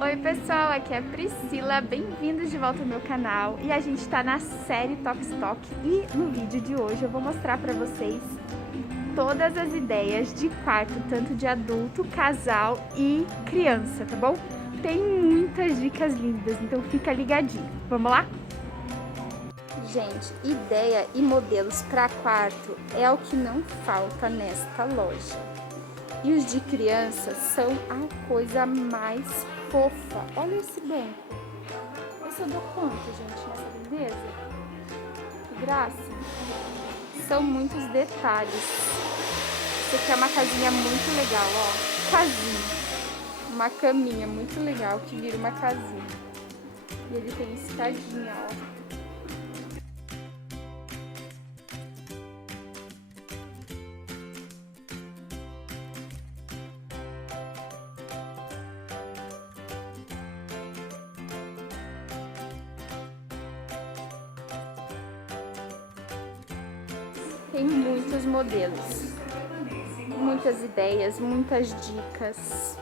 Oi pessoal, aqui é a Priscila, bem-vindos de volta ao meu canal. E a gente tá na série Tok Stok e no vídeo de hoje eu vou mostrar pra vocês todas as ideias de quarto, tanto de adulto, casal e criança, tá bom? Tem muitas dicas lindas, então fica ligadinho. Vamos lá? Gente, ideia e modelos para quarto é o que não falta nesta loja. E os de criança são a coisa mais fofa. Olha esse banco. Esse eu dou quanto, gente, nessa lindeza? Que graça. São muitos detalhes. Isso aqui é uma casinha muito legal, ó. Casinha. Uma caminha muito legal que vira uma casinha. E ele tem escadinha, ó. Tem muitos modelos, muitas ideias, muitas dicas.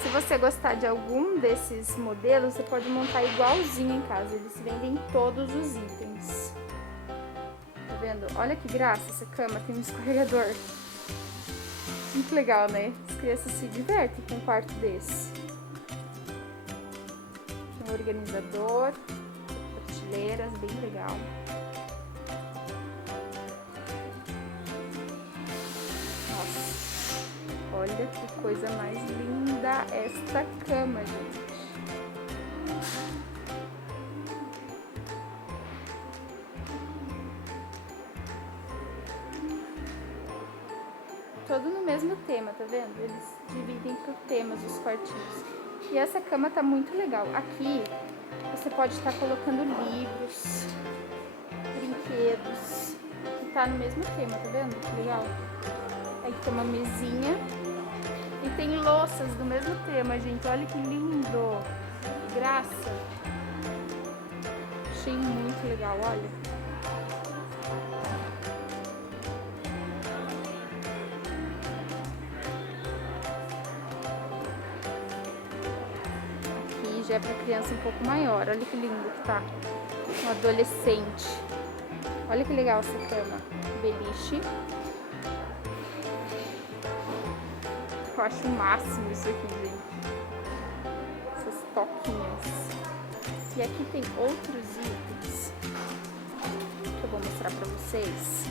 Se você gostar de algum desses modelos, você pode montar igualzinho em casa. Eles vendem todos os itens. Tá vendo? Olha que graça essa cama, tem um escorregador. Muito legal, né? As crianças se divertem com um quarto desse. Tem um organizador, prateleiras, bem legal. Olha que coisa mais linda esta cama, gente. Todo no mesmo tema, tá vendo? Eles dividem por temas os quartinhos. E essa cama tá muito legal. Aqui você pode estar colocando livros, brinquedos, que tá no mesmo tema, tá vendo? Que legal. Aí tem uma mesinha. E tem louças do mesmo tema, gente. Olha que lindo. Que graça. Achei muito legal, olha. Aqui já é para criança um pouco maior. Olha que lindo que tá. Um adolescente. Olha que legal essa cama. Beliche. Eu acho o máximo isso aqui, gente. Essas toquinhas. E aqui tem outros itens que eu vou mostrar pra vocês.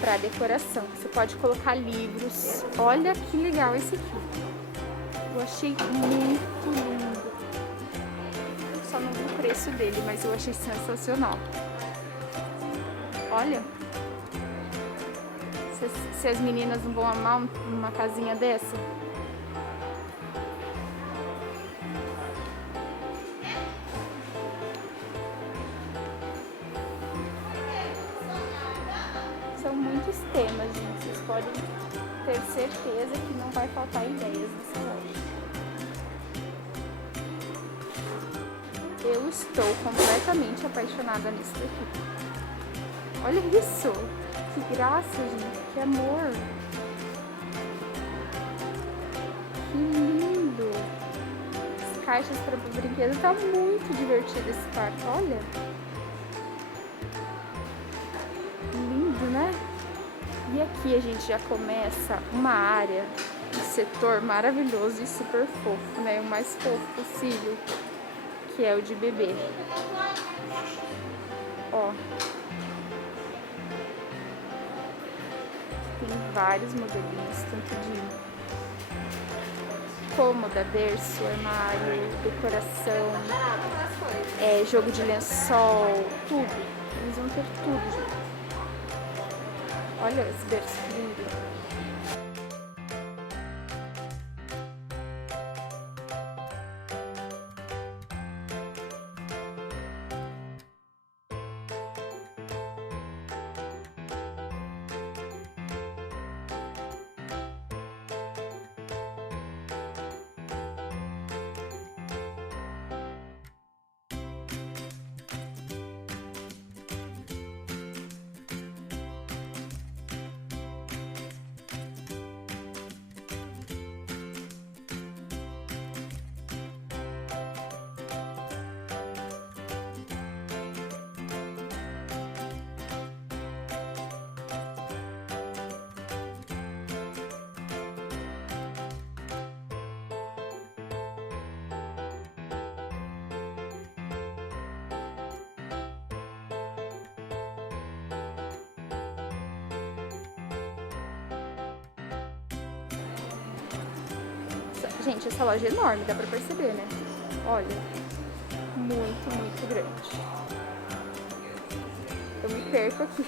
Pra decoração. Você pode colocar livros. Olha que legal esse aqui. Eu achei muito lindo. Só não vi o preço dele, mas eu achei sensacional. Olha. Se as meninas não vão amar uma casinha dessa. São muitos temas, gente. Vocês podem ter certeza que não vai faltar ideias nessa loja. Eu estou completamente apaixonada nisso daqui. Olha isso! Que graça, gente. Que amor. Que lindo. As caixas para brinquedo. Tá muito divertido esse quarto. Olha. Lindo, né? E aqui a gente já começa uma área, um setor maravilhoso e super fofo, né? O mais fofo possível, que é o de bebê. Ó. Tem vários modelinhos, tanto de cômoda, berço, armário, decoração, jogo de lençol, tudo. Eles vão ter tudo, gente. Olha esse berço lindo. Gente, essa loja é enorme, dá pra perceber, né? Olha, muito grande. Eu me perco aqui.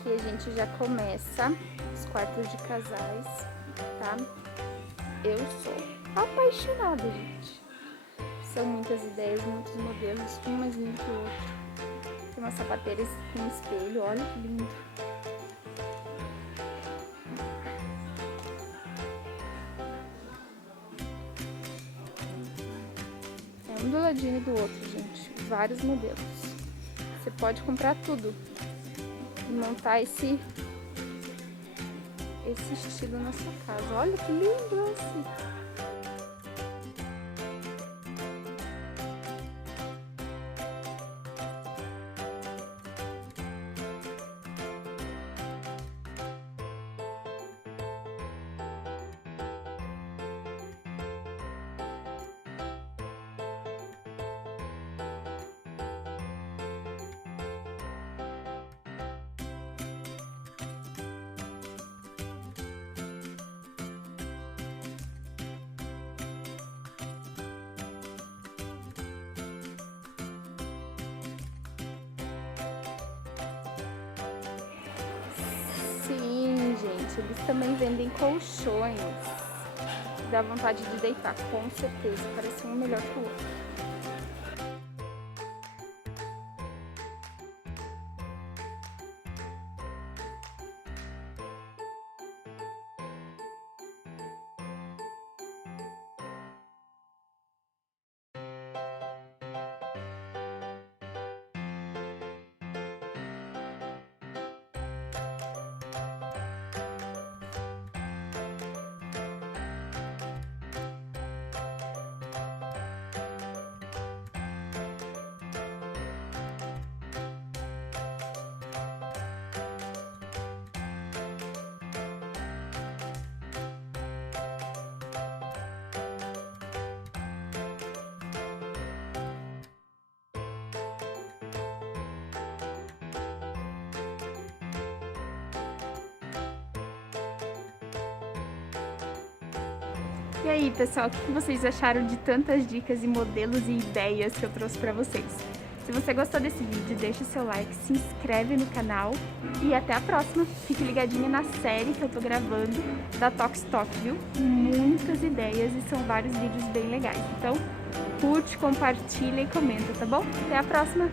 Aqui a gente já começa os quartos de casais, tá? Eu sou apaixonada, gente. São muitas ideias, muitos modelos, um mais lindo que o outro. Tem umas sapateiras com espelho, olha que lindo. É um do ladinho do outro, gente. Vários modelos. Você pode comprar tudo e montar esse estilo na sua casa. Olha que lindo esse! Sim, gente, eles também vendem colchões. Dá vontade de deitar, com certeza. Parece um melhor que o outro. E aí, pessoal, o que vocês acharam de tantas dicas e modelos e ideias que eu trouxe pra vocês? Se você gostou desse vídeo, deixa o seu like, se inscreve no canal e até a próxima. Fique ligadinho na série que eu tô gravando da Tok Stok, viu? Muitas ideias e são vários vídeos bem legais. Então, curte, compartilha e comenta, tá bom? Até a próxima!